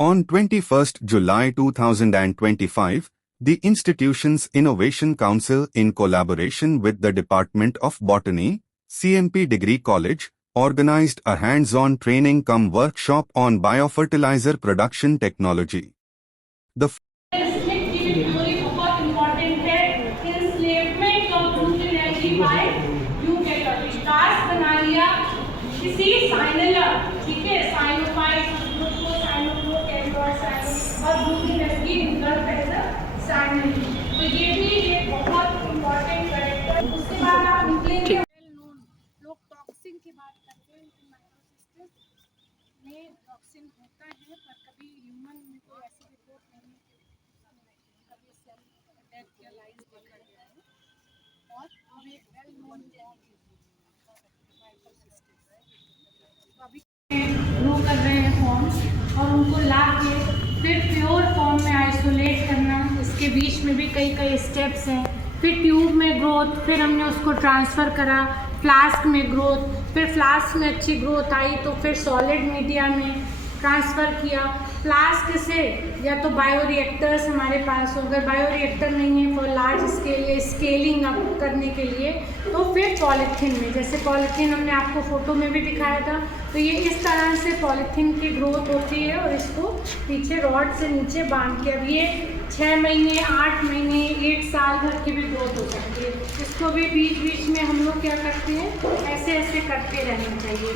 On 21st July 2025, the institution's Innovation Council, in collaboration with the Department of Botany, CMP Degree College, organized a hands-on training cum workshop on biofertilizer production technology. The ठीक है, साइनोफाइट group को साइनोफ्लो career cyano और दूसरी नस्ली इंटर्फ as a साइनोली। तो ये भी एक बहुत इम्पोर्टेंट कैरेक्टर। उसके बाद आप निकलेंगे लोग टॉक्सिन की बात करते हैं कि माइक्रोसिस्टिस में टॉक्सिन होता है, पर कभी ह्यूमन में कोई ऐसी रिपोर्ट नहीं है कभी सेल डेथ या लाइफ देखा गया है। और अब एक वेल नोन ग्रो कर रहे हैं फॉर्म और उनको ला के फिर प्योर फॉर्म में आइसोलेट करना। इसके बीच में भी कई स्टेप्स हैं। फिर ट्यूब में ग्रोथ, फिर हमने उसको ट्रांसफ़र करा फ्लास्क में ग्रोथ, फिर फ्लास्क में अच्छी ग्रोथ आई तो फिर सॉलिड मीडिया में ट्रांसफ़र किया। फ्लास्क से या तो बायोरिएक्टर्स हमारे पास हो, अगर बायोरिएक्टर नहीं है फॉर लार्ज स्केल या स्केलिंग अप करने के लिए, तो फिर पॉलीथीन में, जैसे पॉलीथीन हमने आपको फ़ोटो में भी दिखाया था, तो ये इस तरह से पॉलीथीन की ग्रोथ होती है और इसको पीछे रॉड से नीचे बांध के, अब ये 6 महीने 8 महीने 1 साल भर की भी ग्रोथ हो सकती है। इसको भी बीच में हम लोग क्या करते हैं, ऐसे करते रहना चाहिए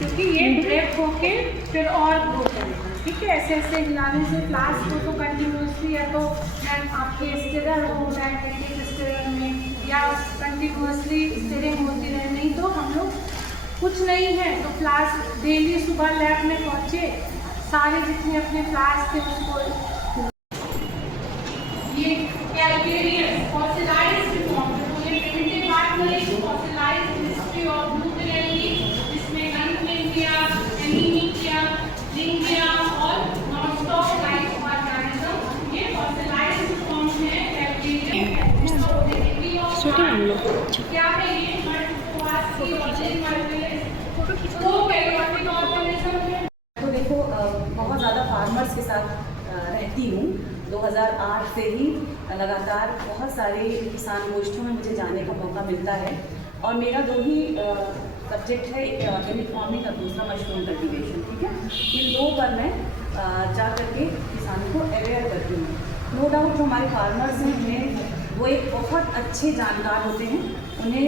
क्योंकि ये ड्रेप होके फिर और ग्रो करेगा। ठीक है, ऐसे हिलाने से फ्लास्क को तो कंटिन्यूसली या तो आपके स्टिरर हो मैग्नेटिक स्टिरर में या कंटिन्यूसली स्टिरिंग होती रहे, नहीं तो हम लोग कुछ नहीं है तो फ्लास्क डेली सुबह लैब में पहुँचे, सारे जितने अपने फ्लास्क थे उसको ये कैलकेरियस फॉसिलाइज्ड फॉर्म, तो ये प्रिमिटिव पार्ट में फॉसिलाइज्ड हिस्ट्री ऑफ ब्लूबेरी, जिसमें अनफिलिया, एनीमिया, लिंगिया और नॉनस्टॉप लाइफ ऑर्गेनिज्म, ये फॉसिलाइज्ड फॉर्म है कैलकेरियस। क्या है ये तो देखो, बहुत ज़्यादा फार्मर्स के साथ रहती हूँ। 2008 से ही लगातार बहुत सारे किसान गोष्ठियों में मुझे जाने का मौका मिलता है और मेरा 2 ही सब्जेक्ट है, एक ऑर्गेनिक फार्मिंग और दूसरा मशरूम कल्टीवेशन। ठीक है, इन 2 पर मैं जा करके किसानों को अवेयर करती हूँ। नो डाउट जो हमारे फार्मर्स हैं उन्हें वो एक बहुत अच्छे जानकार होते हैं, उन्हें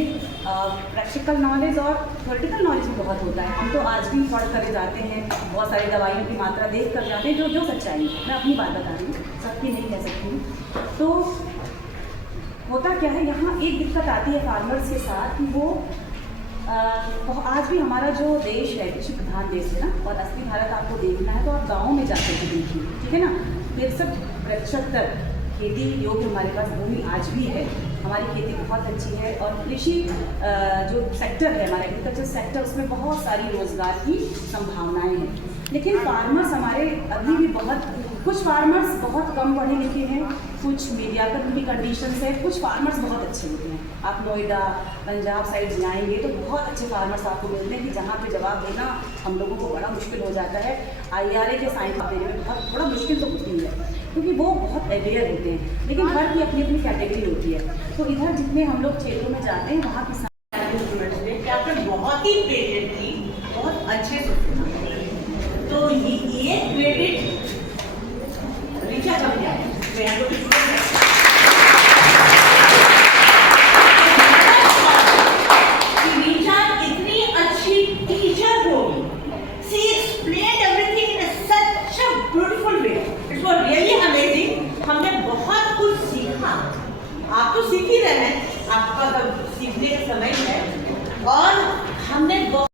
प्रैक्टिकल नॉलेज और थ्योरेटिकल नॉलेज भी बहुत होता है। हम तो आज भी पढ़ कर जाते हैं, बहुत सारी दवाइयों की मात्रा देख कर जाते हैं, जो सच्चाई है। मैं अपनी बात बता रही हूँ, सबकी नहीं कह सकती हूँ। तो होता क्या है, यहाँ एक दिक्कत आती है फार्मर्स के साथ कि वो आज भी हमारा जो देश है कृषि प्रधान देश है ना, और असली भारत आपको देखना है तो आप गाँव में जाकर के देखिए। ठीक है ना, 63% तक खेती योग्य हमारे पास भूमि आज भी है। हमारी खेती बहुत अच्छी है और कृषि जो सेक्टर है हमारा एग्रीकल्चर सेक्टर, उसमें बहुत सारी रोजगार की संभावनाएं हैं। लेकिन फार्मर्स हमारे अभी भी कुछ फार्मर्स बहुत कम पढ़े लिखे हैं, कुछ मीडियाकर उनकी कंडीशंस है, कुछ फार्मर्स बहुत अच्छे होते हैं। आप नोएडा पंजाब साइड जाएंगे तो बहुत अच्छे फार्मर्स आपको मिलते हैं कि जहाँ पे जवाब देना हम लोगों को बड़ा मुश्किल हो जाता है। IRA के साइन देने में थोड़ा मुश्किल तो होती है क्योंकि वो बहुत अवेयर होते हैं, लेकिन हर की अपनी कैटेगरी होती है। तो इधर जितने हम लोग क्षेत्रों में जाते हैं वहाँ किसान बहुत ही पेटेंट थी, बहुत अच्छे से, तो ये क्रेडिट ऋचा का भी है। ऋचा इतनी अच्छी टीचर होगी, she explained everything in such a beautiful way, it was really amazing. हमने बहुत कुछ सीखा, आप तो सीख ही रहे हैं, आपका तो सीखने का समय है। और